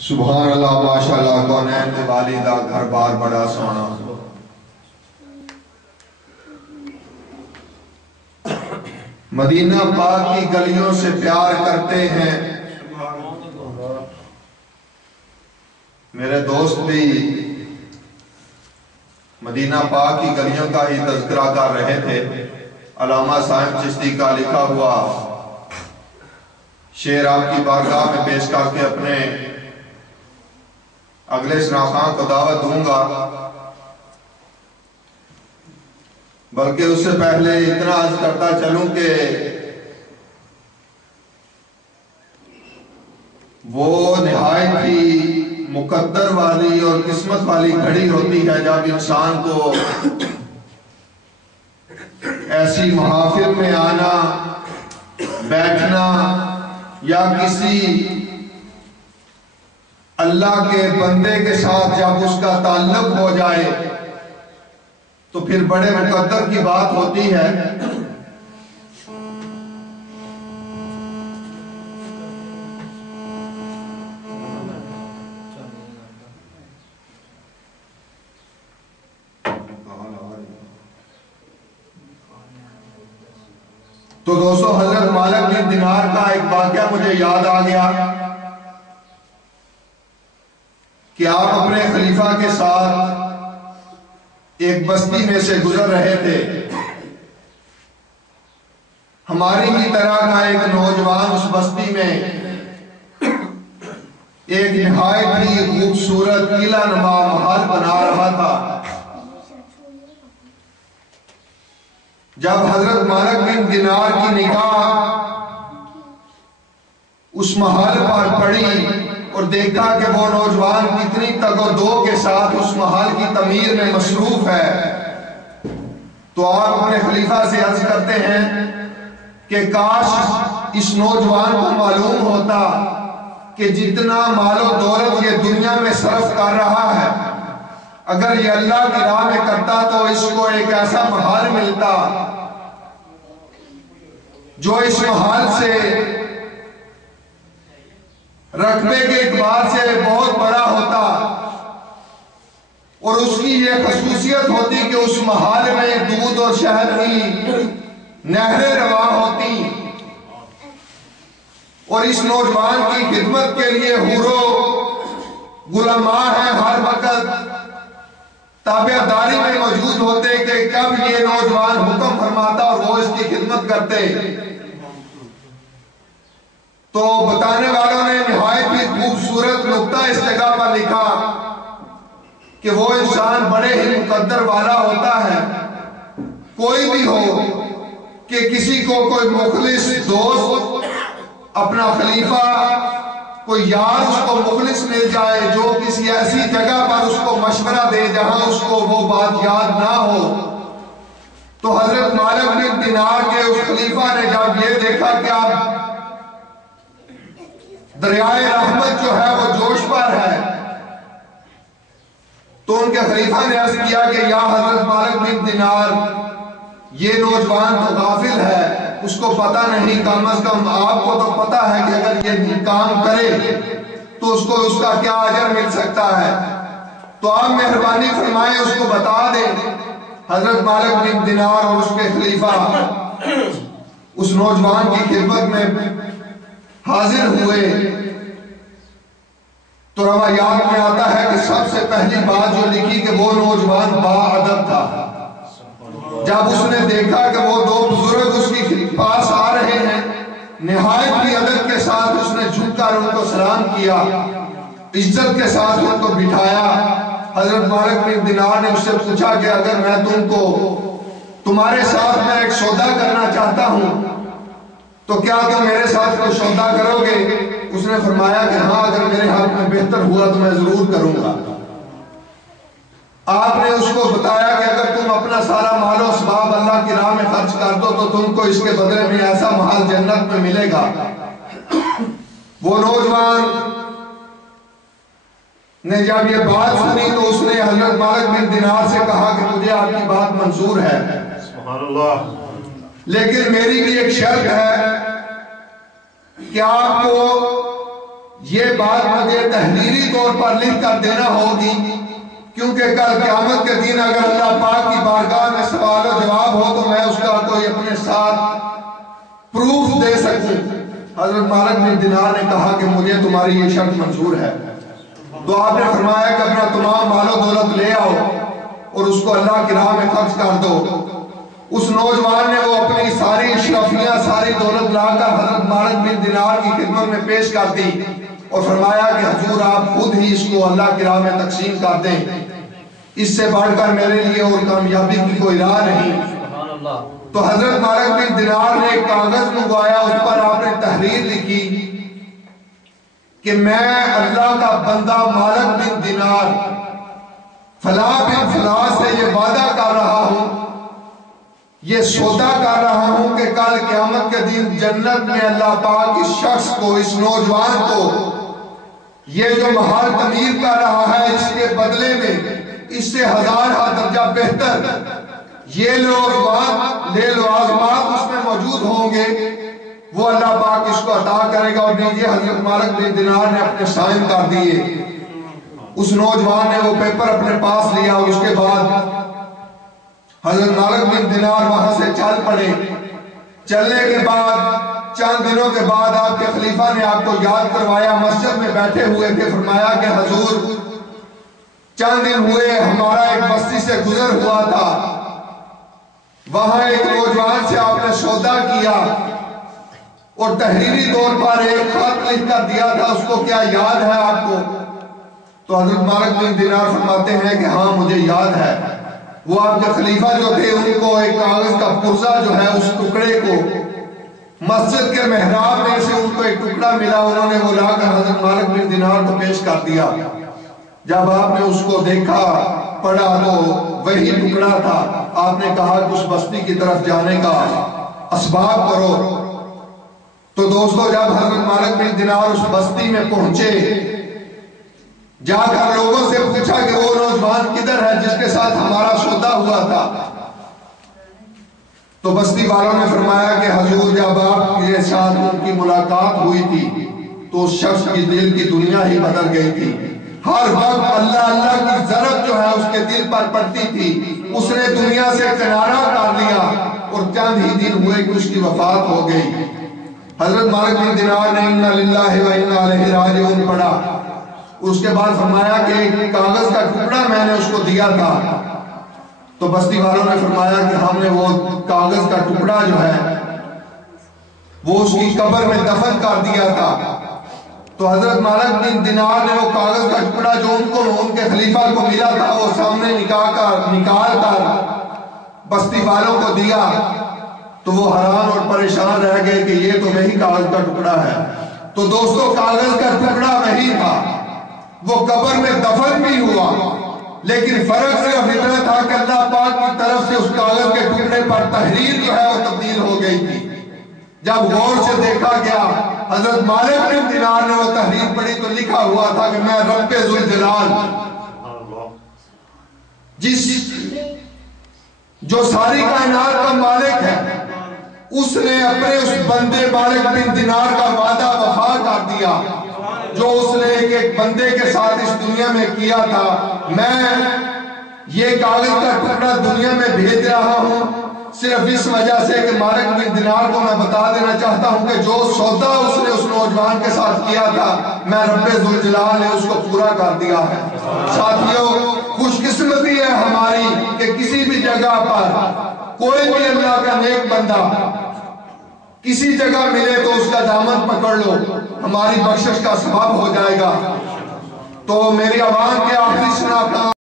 سبحان اللہ ماشاءاللہ کونین دے والدہ گھر بار بڑا سونا مدینہ پاک کی گلیوں سے پیار کرتے ہیں میرے دوست بھی مدینہ پاک کی گلیوں کا ہی تذکرہ کر رہے تھے علامہ صاحب چشتی کا لکھا ہوا شعر آپ کی بارگاہ میں پیش کر کے اپنے اگلے شناخان کو دعوت دوں گا بلکہ اس سے پہلے اتنا عرض کرتا چلوں کہ وہ نہایت ہی مقدر والی اور قسمت والی گھڑی ہوتی ہے جب انسان کو ایسی محافل میں آنا بیٹھنا یا کسی اللہ کے بندے کے ساتھ جب اس کا تعلق ہو جائے تو پھر بڑے مقدر کی بات ہوتی ہے تو دوستو حضرت مالک بن دینار کا ایک واقعہ مجھے یاد آ گیا کہ آپ اپنے خلیفہ کے ساتھ ایک بستی میں سے گزر رہے تھے ہماری ہی طرح کا ایک نوجوان اس بستی میں ایک نہایت ہی خوبصورت قلعہ نما محل بنا رہا تھا جب حضرت مالک بن دینار کی نگاہ اس محل پر پڑی اور دیکھا کہ وہ نوجوان کتنی تگ و دو کے ساتھ اس محل کی تعمیر میں مصروف ہے تو آپ اپنے خلیفہ سے عرض کرتے ہیں کہ کاش اس نوجوان کو معلوم ہوتا کہ جتنا مال و دولت یہ دنیا میں صرف کر رہا ہے اگر یہ اللہ کی راہ میں کرتا تو اس کو ایک ایسا محل ملتا جو اس محل سے رقبے کے اعتبار سے بہت بڑا ہوتا اور اس کی یہ خصوصیت ہوتی کہ اس محل میں دودھ اور شہد کی نہریں رواں ہوتی اور اس نوجوان کی خدمت کے لیے حورو غلامان ہیں ہر وقت تابعداری میں موجود ہوتے کہ کب یہ نوجوان حکم فرماتا اور وہ اس کی خدمت کرتے تو بتانے والوں نے نہایت ہی خوبصورت نقطہ اس جگہ پر لکھا کہ وہ انسان بڑے ہی مقدر والا ہوتا ہے کوئی بھی ہو کہ کسی کو کوئی مخلص دوست اپنا خلیفہ کوئی یار اس کو مخلص مل جائے جو کسی ایسی جگہ پر اس کو مشورہ دے جہاں اس کو وہ بات یاد نہ ہو تو حضرت مالک بن دینار کے اس خلیفہ نے جب یہ دیکھا کہ آپ دریائے رحمت جو ہے وہ جوش پر ہے تو ان کے خلیفہ نے عرض کیا کہ یا حضرت مالک بن دینار یہ نوجوان تو غافل ہے اس کو پتہ نہیں کم از کم آپ کو تو پتہ ہے کہ اگر یہ کام کرے تو اس کو اس کا کیا اجر مل سکتا ہے تو آپ مہربانی فرمائیں اس کو بتا دیں حضرت مالک بن دینار اور اس کے خلیفہ اس نوجوان کی خدمت میں حاضر ہوئے تو روایات میں آتا ہے کہ سب سے پہلی بات جو لکھی کہ وہ نوجوان باادب تھا جب اس نے دیکھا کہ وہ دو بزرگ اس کی پاس آ رہے ہیں نہایت ہی ادب کے ساتھ اس نے جھک کر ان کو سلام کیا عزت کے ساتھ ان کو بٹھایا حضرت مالک بن دینار نے اس سے پوچھا کہ اگر میں تم کو تمہارے ساتھ میں ایک سودا کرنا چاہتا ہوں تو کیا تم میرے ساتھ کوئی سودا کرو گے اس نے فرمایا کہ ہاں اگر میرے ہاتھ میں بہتر ہوا تو میں ضرور کروں گا آپ نے اس کو بتایا کہ اگر تم اپنا سارا مال و اسباب اللہ کی راہ میں خرچ کر دو تو تم کو اس کے بدلے میں ایسا محل جنت میں ملے گا وہ نوجوان نے جب یہ بات سنی تو اس نے حضرت مالک بن دینار سے کہا کہ مجھے آپ کی بات منظور ہے سبحان اللہ لیکن میری بھی ایک شرط ہے کہ آپ کو یہ بات مجھے تحریری طور پر لکھ کر دینا ہوگی، کیونکہ کل قیامت کے دن اگر اللہ پاک کی بارگاہ میں سوال و جواب ہو تو میں اس کا کوئی اپنے ساتھ پروف دے سکوں۔ حضرت مالک بن دینار نے کہا کہ مجھے تمہاری یہ شرط منظور ہے۔ تو آپ نے فرمایا کہ اپنا تمام مال و دولت لے آؤ اور اس کو اللہ کی راہ میں خرچ کر دو۔ اس نوجوان نے وہ اپنی ساری اشرافیاں، ساری دولت لا کر حضرت مالک بن دینار کی خدمت میں پیش کر دی اور فرمایا کہ حضور آپ خود ہی اس کو اللہ کی راہ میں تقسیم کر دیں، اس سے بڑھ کر میرے لیے اور کامیابی کی کوئی راہ نہیں۔ تو حضرت مالک بن دینار نے ایک کاغذ منگوایا، اس پر آپ نے تحریر لکھی کہ میں اللہ کا بندہ مالک بن دینار فلاں بن فلاں سے یہ وعدہ کر رہا ہوں، یہ سودا کر رہا ہوں کہ کل قیامت کے دن جنت میں اللہ پاک اس شخص کو، اس نوجوان کو، یہ جو محل تعمیر کر رہا ہے اس کے بدلے میں اس سے 1000 درجہ بہتر یہ لوازمات اس میں موجود ہوں گے، وہ اللہ پاک اس کو عطا کرے گا۔ اور نیچے حضرت مالک بن دینار نے اپنے سائن کر دیے۔ اس نوجوان نے وہ پیپر اپنے پاس لیا اور اس کے بعد حضرت مالک بن دینار وہاں سے چل پڑے۔ چلنے کے بعد چند دنوں کے بعد آپ کے خلیفہ نے آپ کو یاد کروایا، مسجد میں بیٹھے ہوئے تھے، فرمایا کہ حضور چند دن ہوئے ہمارا ایک بستی سے گزر ہوا تھا، وہاں ایک نوجوان سے آپ نے سودا کیا اور تحریری طور پر ایک خط لکھ کر دیا تھا، اس کو کیا یاد ہے آپ کو؟ تو حضرت مالک بن دینار فرماتے ہیں کہ ہاں مجھے یاد ہے۔ وہ آپ کے خلیفہ جو تھے ان کو ایک کاغذ کا پرزہ جو ہے اس ٹکڑے کو مسجد کے محراب میں سے ان کو ایک ٹکڑا ملا، انہوں نے وہ لا کر حضرت مالک بن دینار کو پیش کر دیا۔ جب آپ نے اس کو دیکھا پڑھا تو وہی ٹکڑا تھا۔ آپ نے کہا کہ اس بستی کی طرف جانے کا اسباب کرو۔ تو دوستو جب حضرت مالک بن دینار اس بستی میں پہنچے، جا کر لوگوں سے پوچھا کہ وہ نوجوان کدھر ہے جس کے ساتھ ہمارا سودا ہوا تھا، تو بستی والوں نے فرمایا کہ حضور جب آپ کے ساتھ ان کی ملاقات ہوئی تھی تو اس شخص کی دل کی دنیا ہی بدل گئی تھی، ہر وقت اللہ اللہ کی ضرب جو ہے اس کے دل پر پڑتی تھی، اس نے دنیا سے کنارہ کر لیا اور چند ہی دن ہوئے کہ اس کی وفات ہو گئی۔ حضرت مالک بن دینار نے اِنَّا لِلَّهِ وَإِنَّا إِلَيْهِ رَاجِعُونَ پڑھا۔ اس کے بعد فرمایا کہ ایک کاغذ کا ٹکڑا میں نے اس کو دیا تھا، تو بستی والوں نے فرمایا کہ ہم نے وہ کاغذ کا ٹکڑا جو ہے وہ اس کی قبر میں دفن کر دیا تھا۔ تو حضرت مالک بن دینار نے وہ کاغذ کا ٹکڑا جو ان کے خلیفہ کو ملا تھا وہ سامنے نکال کر بستی والوں کو دیا، تو وہ حیران اور پریشان رہ گئے کہ یہ تو وہی کاغذ کا ٹکڑا ہے۔ تو دوستو کاغذ کا ٹکڑا وہی تھا، وہ قبر میں دفن بھی ہوا، لیکن فرق صرف اتنا تھا کہ اللہ پاک کی طرف سے اس کاغذ کے ٹکڑے پر تحریر جو ہے وہ تبدیل ہو گئی تھی۔ جب غور سے دیکھا گیا حضرت مالک بن دینار نے وہ تحریر پڑھی تو لکھا ہوا تھا کہ میں رب ذوالجلال جو ساری کائنات کا مالک ہے، اس نے اپنے اس بندے مالک بن دینار کا وعدہ وفا کر دیا جو اس نے ایک بندے کے ساتھ اس دنیا میں کیا تھا۔ میں یہ کاغذ کا ٹکڑا دنیا میں بھیج رہا ہوں صرف اس وجہ سے کہ مالک بن دینار کو میں بتا دینا چاہتا ہوں کہ جو سودا اس نے اس نوجوان کے ساتھ کیا تھا میں رب ذوالجلال نے اس کو پورا کر دیا ہے۔ ساتھیوں خوش قسمتی ہے ہماری کہ کسی بھی جگہ پر کوئی بھی اللہ کا نیک بندہ کسی جگہ ملے تو اس کا دامن پکڑ لو، ہماری بخشش کا سبب ہو جائے گا۔ تو میری عوام کے آخری شناخت